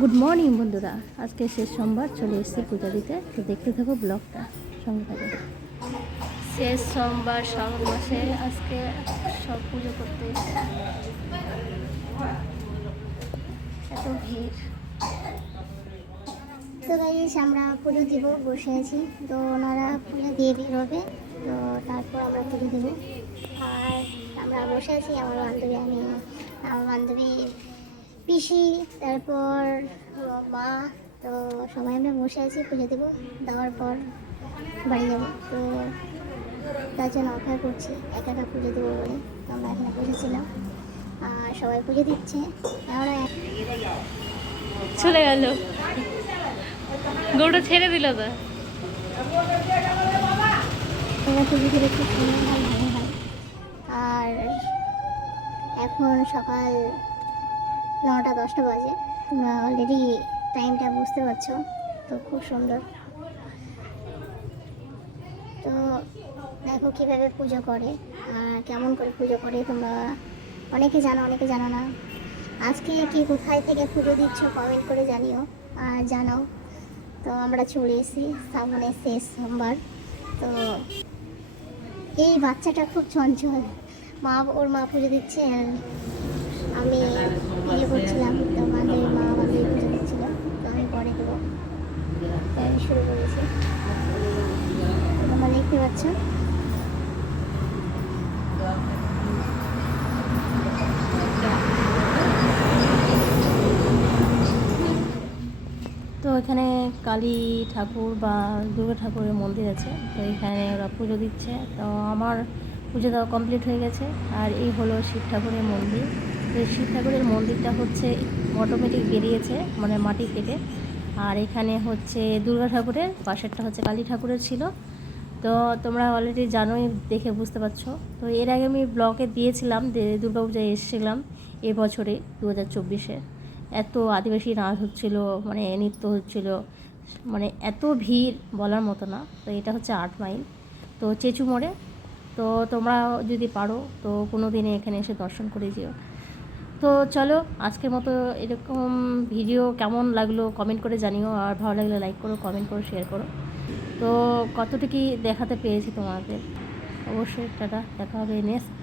Good morning বন্ধুরা, আজকে শেষ সোমবার চলে এসেছি পূজা দিতে। তো দেখতে থাকো ব্লগটা, সঙ্গে থাকো। শেষ সোমবার শ্রাবণ মাসে আজকে সব পুজো করতে এসেছে। এত ভিড়। তো গাইস আমরা পুজো দিব, বসে আছি। তো ওনারা পুজো দিয়ে বেরোবে, তো তারপর আমরা পুজো দেবো। আর আমরা বসে আছি, আমার বান্ধবী পিসি, তারপর মা। তো সবাই আমরা বসে আছি, পুজো দেবো, দেওয়ার পর বাড়ি যাবো। তো তার জন্য অপেক্ষা করছি, একা একা পুজো দেবো বলে। তো আমরা এখানে বসেছিলাম আর সবাই পুজো দিচ্ছে। আমরা চলে গেল, গরুটা ছেড়ে দিল তো। পুজো দিলে খুব সুন্দর হয়, ভালো হয়। আর এখন সকাল 9টা-10টা বাজে, তোমরা অলরেডি টাইমটা বুঝতে পারছো। তো খুব সুন্দর। তো দেখো কীভাবে পুজো করে আর কেমন করে পুজো করে। তোমরা অনেকে জানো, অনেকে জানো না। আজকে কি কোথায় থেকে পুজো দিচ্ছ কমেন্ট করে জানিও আর জানাও। তো আমরা চলে এসেছি শ্রাবণের শেষ সোমবার। তো এই বাচ্চাটা খুব চঞ্চল, ওর মা পুজো দিচ্ছে আর আমি ইয়ে করছিলাম। তো বান্ধবী পুজো দিচ্ছিল, তো আমি পরে দেবো, তাই আমি শুরু করেছি। তোমরা দেখতে পাচ্ছ। তো এখানে কালী ঠাকুর বা দুর্গা ঠাকুরের মন্দির আছে, তো এখানে ওরা পুজো দিচ্ছে। তো আমার পুজো দেওয়া কমপ্লিট হয়ে গেছে। আর এই হলো শিব ঠাকুরের মন্দির। তো এই শিব ঠাকুরের মন্দিরটা হচ্ছে অটোমেটিক বেরিয়েছে, মানে মাটি থেকে। আর এখানে হচ্ছে দুর্গা ঠাকুরের, পাশেরটা হচ্ছে কালী ঠাকুরের ছিল। তো তোমরা অলরেডি জানোই, দেখে বুঝতে পারছো। তো এর আগে আমি ব্লগে দিয়েছিলাম যে দুর্গাপূজায় এসেছিলাম এবছরে 2024-এ। এত আদিবাসী নাচ হচ্ছিল, মানে নৃত্য হচ্ছিল, মানে এত ভিড় বলার মতো না। তো এটা হচ্ছে 8 মাইল, তো চেচু মোড়ে। তো তোমরা যদি পারো তো কোনো দিনে এখানে এসে দর্শন করে যেও। তো চলো, আজকের মতো এরকম ভিডিও কেমন লাগলো কমেন্ট করে জানিও। আর ভালো লাগলে লাইক করো, কমেন্ট করো, শেয়ার করো। তো কতটুকু দেখাতে পেরেছি তোমাদের, অবশ্যই টাটা, দেখা হবে নেক্সট